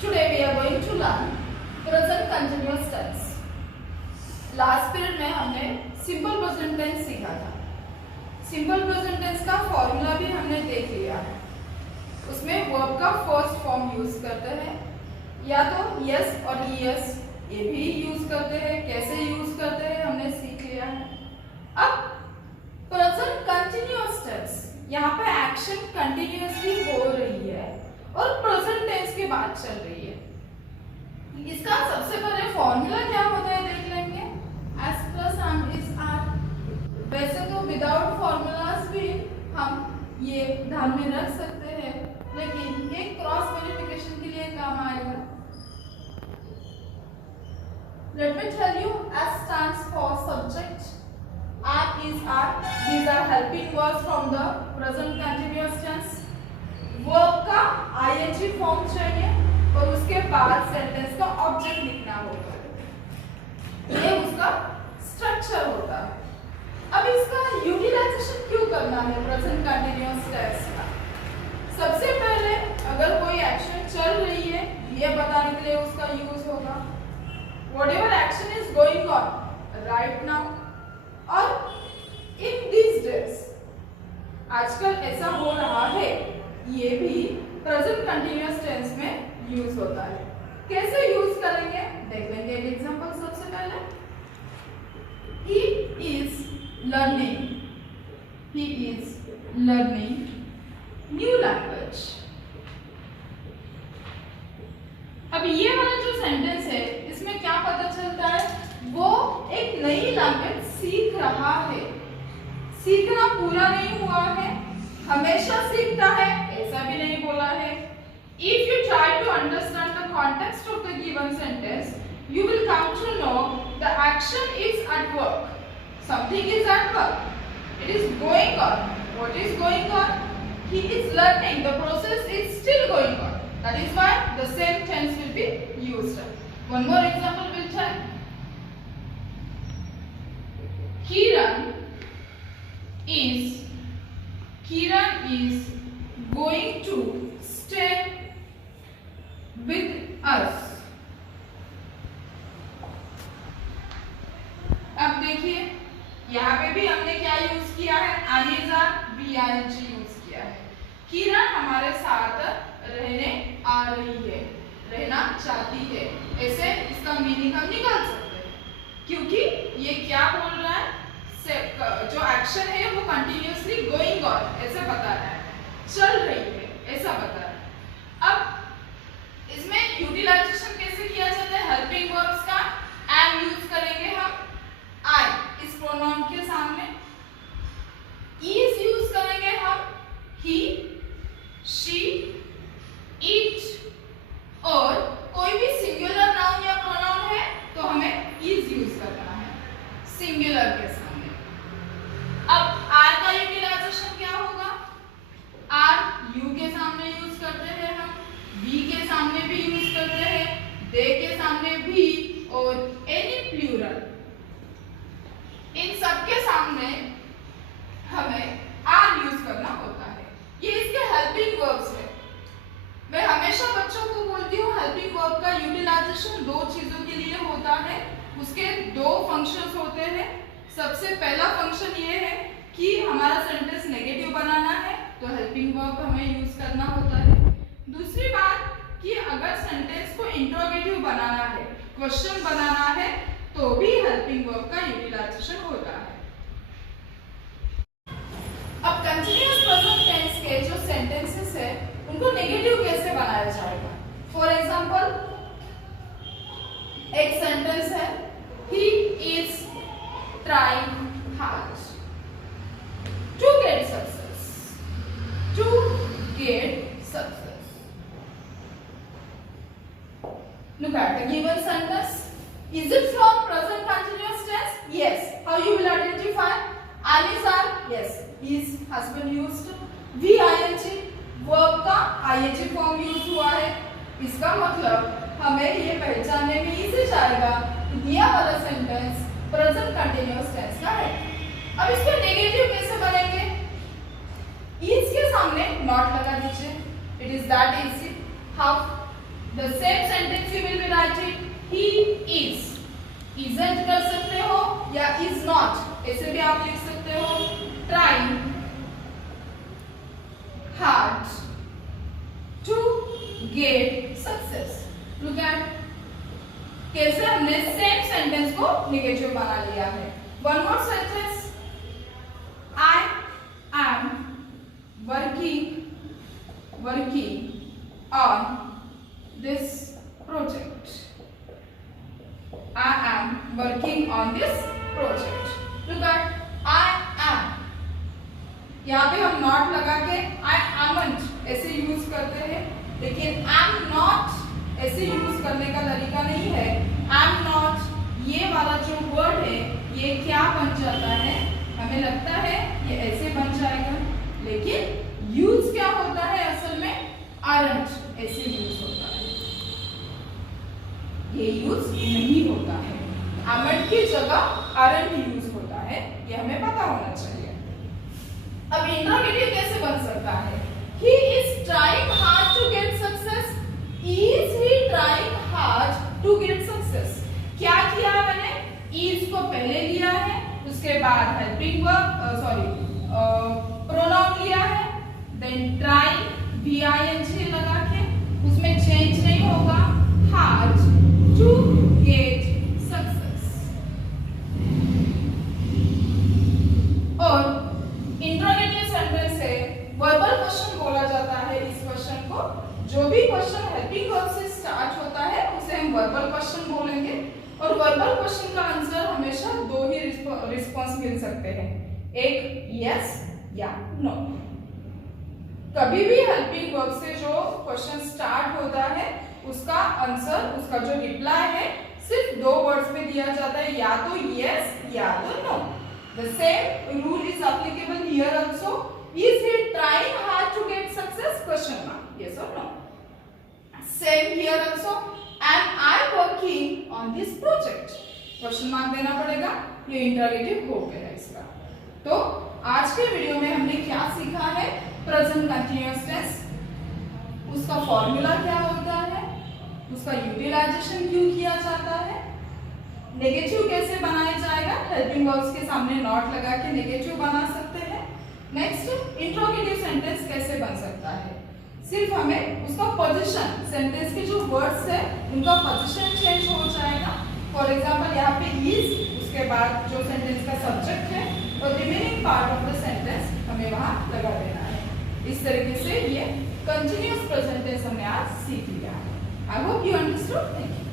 Today we are going to learn present continuous tense. Last period में हमने simple present tense सीखा था। Simple present tense का formula भी हमने देख लिया है। उसमें वर्ब का फर्स्ट फॉर्म यूज करते हैं, या तो यस और ईएस ये भी यूज करते हैं। कैसे यूज करते हैं हमने सीख लिया है। अब प्रेजेंट कंटिन्यूअस टेंस, यहाँ पे एक्शन कंटिन्यूअसली हो रही है और प्रेजेंट टेंस की बात चल रही है। इसका सबसे पहले फॉर्मूला क्या होता है देख लेंगे। S plus M is R। वैसे तो विदाउट फॉर्मूलाज भी हम ये ध्यान में रख सकते हैं, लेकिन ये क्रॉस वेरिफिकेशन के लिए काम आएगा। Let me tell you, S stands for subject, R is R. These are helping words from the present continuous tense. Verb का ing फॉर्म चाहिए और उसके बाद सेंटेंस का ऑब्जेक्ट लिखना होगा। ये उसका स्ट्रक्चर होता है। अब इसका यूटिलाइजेशन क्यों करना है प्रेजेंट कंटिन्यूअस टेंस का? सबसे पहले अगर कोई एक्शन चल रही है ये बताने के लिए उसका यूज होगा। Whatever action is going on right now or in these days, आजकल ऐसा हो रहा है, ये भी प्रेजेंट कंटिन्यूअस टेंस में यूज होता है। कैसे यूज करेंगे देख लेंगे एक एग्जांपल। सबसे पहले he is learning new language। अब ये वाला जो सेंटेंस है इसमें क्या पता चलता है, वो एक नई लैंग्वेज सीख रहा है। सीखना पूरा नहीं हुआ है, हमेशा सीखता है ऐसा भी नहीं बोला है। If you try to understand the context of the given sentence, you will come to know the action is at work. Something is at work. It is going on. What is going on? He is learning. The process is still going on. That is why the same tense will be used. One more example we'll check. Kiran is going to stay with us. अब देखिए यहाँ पे भी हमने क्या use किया है, आनेजा BING use किया है। किरण हमारे साथ रहने आ रही है, रहना चाहती है, ऐसे इसका मीनिंग हम निकाल सकते हैं, क्योंकि ये क्या बोल रहा है, जो एक्शन है वो कंटिन्यूअसली गोइंग ऑन ऐसे बता रहा है, चल रही है ऐसा बता रहा है। अब इसमें यूटिलाइजेशन कैसे किया जाता है, हेल्पिंग वर्ब्स का एम यूज करेंगे हम आई इस प्रोनाउन के सामने, इज यूज करेंगे हम ही शी इट, और कोई भी सिंगुलर नाउन या प्रोनाउन है तो हमें इज यूज करना है सिंगुलर के सामने। अब आर का यूटिलाइजेशन क्या होगा, आर यू के सामने यूज करते हैं हम, बी के सामने भी यूज करते हैं, दे के सामने भी, और एनी प्लूरल इन सबके सामने हमें आर यूज करना होता है। ये इसके हेल्पिंग वर्ब्स है। मैं हमेशा बच्चों को बोलती हूँ हेल्पिंग वर्ब का यूटिलाइजेशन दो चीजों के लिए होता है, उसके दो फंक्शंस होते हैं। सबसे पहला फंक्शन ये है कि हमारा सेंटेंस नेगेटिव बनाना है तो हेल्पिंग वर्ब हमें यूज करना होता है। दूसरी बात कि अगर सेंटेंस को इंट्रोगेटिव बनाना है, क्वेश्चन बनाना है, तो भी हेल्पिंग वर्ब का यूटिलाइजेशन होता है। अब कंटिन्यूअस प्रेजेंट टेंस के जो सेंटेंसेस है उनको नेगेटिव कैसे बनाया जाएगा। फॉर एग्जांपल एक सेंटेंस है, he is trying hard to get success, to get success. Look at the given sentence. Is it from present continuous tense? Yes. How you will identify? Am is are? Yes. Is has been used. VING verb का ING form use हुआ है। इसका मतलब हमें ये पहचानने में easy जाएगा कि यह वाला सेंटेंस प्रेजेंट कंटिन्यूअस टेंस का है। अब इसको नेगेटिव कैसे बनेंगे, इज के सामने नॉट लगा दीजिए, it is that easy. How the same sentence you will be writing he is, isn't कर सकते हो या इज नॉट, ऐसे भी आप लिख सकते हो। Trying hard to get success. Look at कैसे हमने सेम सेंटेंस को नेगेटिव बना लिया है। One more sentence, I am working on this project. I am working on this project. Look at I am. यहाँ पे हम not लगा के I amn't ऐसे यूज करते हैं, लेकिन am not ऐसे यूज करने का तरीका नहीं है। am not ये वाला जो वर्ड है ये क्या बन जाता है, हमें लगता है ये ऐसे बन जाएगा, लेकिन यूज क्या होता है असल में aren't ऐसे यूज होता है, ये यूज नहीं होता है। aren't की जगह aren't यूज होता है, ये हमें पता होना चाहिए। अब इंट्रोगेटिव कैसे बन सकता है? He is trying hard to get success. Is he trying hard to get success? क्या किया मैंने? is को पहले लिया है, उसके बाद हेल्पिंग वर्ब प्रोनाउन लिया है, देन trying VING लगा के, उसमें चेंज नहीं होगा, hard to get success। और इंट्रोगेटिव सेंटेंस से वर्बल क्वेश्चन बोला जाता है इस क्वेश्चन को। जो भी क्वेश्चन हेल्पिंग वर्ब से स्टार्ट होता है उसे हम वर्बल क्वेश्चन बोलेंगे, और वर्बल क्वेश्चन का आंसर हमेशा दो ही रिस्पॉन्स मिल सकते हैं, एक यस या नो। कभी भी हेल्पिंग वर्ब से जो क्वेश्चन स्टार्ट होता है उसका आंसर, उसका जो रिप्लाई है सिर्फ दो वर्ड्स में दिया जाता है, या तो यस या तो no. The same rule is applicable here also. Is he trying hard to get success? Question mark, yes और no. Same here also, am I working on this project? Question mark देना पड़ेगा, ये interrogative हो गया इसका। तो आज के वीडियो में हमने क्या सीखा है? प्रेजेंट कंटीन्यूअस टेंस, उसका फॉर्मूला क्या होता है, उसका यूटिलाइजेशन क्यों किया जाता है, नेगेटिव कैसे बनाया जाएगा, हेल्पिंग वर्ब्स के सामने नॉट लगा के नेगेटिव बना सकते हैं। नेक्स्ट, इंट्रोगेटिव सेंटेंस कैसे बन सकता है, सिर्फ हमें उसका पोजीशन, सेंटेंस के जो वर्ड्स है उनका पोजीशन चेंज हो जाएगा। फॉर एग्जांपल यहाँ पे इज, उसके बाद जो सेंटेंस का सब्जेक्ट है और remaining part of the sentence हमें वहां लगा देना है। इस तरीके से ये कंटिन्यूअस प्रेजेंट टेंस हमने आज सीख लिया है। I hope you understood. Thank you.